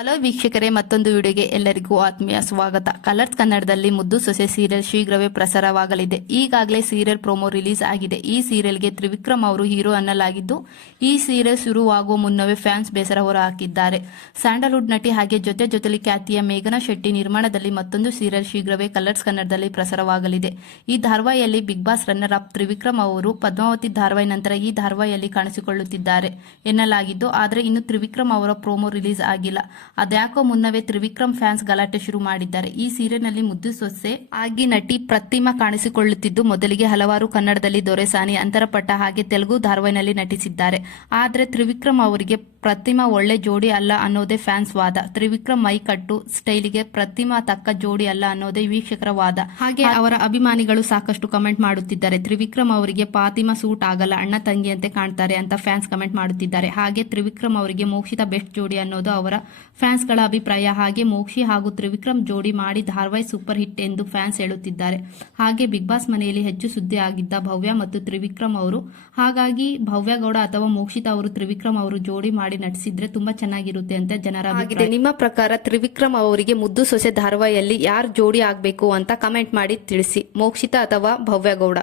Hello ವೀಕ್ಷಕರೇ, ಮತ್ತೊಂದು ವಿಡಿಯೋಗೆ ಎಲ್ಲರಿಗೂ ಆತ್ಮೀಯ ಸ್ವಾಗತ. ಕಲರ್ಸ್ ಕನ್ನಡದಲ್ಲಿ ಮುದ್ದು ಸೊಸೆ ಸೀರಿಯಲ್ ಶೀಘ್ರವೇ ಪ್ರಸಾರವಾಗಲಿದೆ. ಈಗಾಗಲೇ ಸೀರಿಯಲ್ ಪ್ರೊಮೋ ರಿಲೀಸ್ ಆಗಿದೆ. ಈ ಸೀರಿಯಲ್ಗೆ ತ್ರಿವಿಕ್ರಮ್ ಅವರು ಹೀರೋ ಅನ್ನಲಾಗಿದ್ದು, ಈ ಸೀರಿಯಲ್ ಶುರುವಾಗುವ ಮುನ್ನವೇ ಫ್ಯಾನ್ಸ್ ಬೇಸರ ಹೊರಹಾಕಿದ್ದಾರೆ. ಸ್ಯಾಂಡಲ್ವುಡ್ ನಟಿ ಹಾಗೆ ಜೊತೆ ಜೊತೆಲಿ ಖ್ಯಾತಿಯ ಮೇಘನಾ ಶೆಟ್ಟಿ ನಿರ್ಮಾಣದಲ್ಲಿ ಮತ್ತೊಂದು ಸೀರಿಯಲ್ ಶೀಘ್ರವೇ ಕಲರ್ಸ್ ಕನ್ನಡದಲ್ಲಿ ಪ್ರಸಾರವಾಗಲಿದೆ. ಈ ಧಾರವಾಹಿಯಲ್ಲಿ Big Boss runner up Trivikram ಅವರು ಪದ್ಮಾವತಿ ಧಾರವಾಹಿ ನಂತರ ಈ ಧಾರವಾಹಿಯಲ್ಲಿ ಕಾಣಿಸಿಕೊಳ್ಳುತ್ತಿದ್ದಾರೆ ಎನ್ನಲಾಗಿದ್ದು, ಆದರೆ ಇನ್ನು ತ್ರಿವಿಕ್ರಮ್ ಅವರ ಪ್ರೊಮೋ ರಿಲೀಸ್ ಆಗಿಲ್ಲ. ಅದ್ಯಾಕೋ ಮುನ್ನವೇ ತ್ರಿವಿಕ್ರಮ್ ಫ್ಯಾನ್ಸ್ ಗಲಾಟೆ ಶುರು ಮಾಡಿದ್ದಾರೆ. ಈ ಸೀರೆನಲ್ಲಿ ಮುದ್ದು ಸೊಸೆ ಆಗಿ ನಟಿ ಪ್ರತಿಮಾ ಕಾಣಿಸಿಕೊಳ್ಳುತ್ತಿದ್ದು, ಮೊದಲಿಗೆ ಹಲವಾರು ಕನ್ನಡದಲ್ಲಿ ದೊರೆಸಾನಿ, ಅಂತರಪಟ್ಟ ಹಾಗೆ ತೆಲುಗು ಧಾರಾವಾಹಿನಲ್ಲಿ ನಟಿಸಿದ್ದಾರೆ. ಆದರೆ ತ್ರಿವಿಕ್ರಮ್ ಅವರಿಗೆ ಪ್ರತಿಮಾ ಒಳ್ಳೆ ಜೋಡಿ ಅಲ್ಲ ಅನ್ನೋದೇ ಫ್ಯಾನ್ಸ್ ವಾದ. ತ್ರಿವಿಕ್ರಮ್ ಮೈಕಟ್ಟು ಸ್ಟೈಲಿಗೆ ಪ್ರತಿಮಾ ತಕ್ಕ ಜೋಡಿ ಅಲ್ಲ ಅನ್ನೋದೇ ವೀಕ್ಷಕರ ವಾದ. ಹಾಗೆ ಅವರ ಅಭಿಮಾನಿಗಳು ಸಾಕಷ್ಟು ಕಮೆಂಟ್ ಮಾಡುತ್ತಿದ್ದಾರೆ. ತ್ರಿವಿಕ್ರಮ್ ಅವರಿಗೆ ಫಾತಿಮಾ ಸೂಟ್ ಆಗಲ್ಲ, ಅಣ್ಣ ತಂಗಿಯಂತೆ ಕಾಣ್ತಾರೆ ಅಂತ ಫ್ಯಾನ್ಸ್ ಕಮೆಂಟ್ ಮಾಡುತ್ತಿದ್ದಾರೆ. ಹಾಗೆ ತ್ರಿವಿಕ್ರಮ್ ಅವರಿಗೆ ಮೋಕ್ಷಿತ ಬೆಸ್ಟ್ ಜೋಡಿ ಅನ್ನೋದು ಅವರ ಫ್ಯಾನ್ಸ್ಗಳ ಅಭಿಪ್ರಾಯ ಹಾಗೆ ಮೋಕ್ಷಿ ಹಾಗೂ ತ್ರಿವಿಕ್ರಮ್ ಜೋಡಿ ಮಾಡಿ ಧಾರವಾಹಿ ಸೂಪರ್ ಹಿಟ್ ಎಂದು ಫ್ಯಾನ್ಸ್ ಹೇಳುತ್ತಿದ್ದಾರೆ. ಹಾಗೆ ಬಿಗ್ ಬಾಸ್ ಮನೆಯಲ್ಲಿ ಹೆಚ್ಚು ಸುದ್ದಿ ಆಗಿದ್ದ ಭವ್ಯ ಮತ್ತು ತ್ರಿವಿಕ್ರಮ್ ಅವರು, ಹಾಗಾಗಿ ಭವ್ಯಗೌಡ ಅಥವಾ ಮೋಕ್ಷಿತ ಅವರು ತ್ರಿವಿಕ್ರಮ್ ಅವರು ಜೋಡಿ ಮಾಡಿ ನಟಿಸಿದ್ರೆ ತುಂಬಾ ಚೆನ್ನಾಗಿರುತ್ತೆ ಅಂತ ಜನರ ನಿಮ್ಮ ಪ್ರಕಾರ ತ್ರಿವಿಕ್ರಮ್ ಅವರಿಗೆ ಮುದ್ದು ಸೊಸೆ ಧಾರವಾಹಿಯಲ್ಲಿ ಯಾರು ಜೋಡಿ ಆಗಬೇಕು ಅಂತ ಕಮೆಂಟ್ ಮಾಡಿ ತಿಳಿಸಿ. ಮೋಕ್ಷಿತ ಅಥವಾ ಭವ್ಯ ಗೌಡ?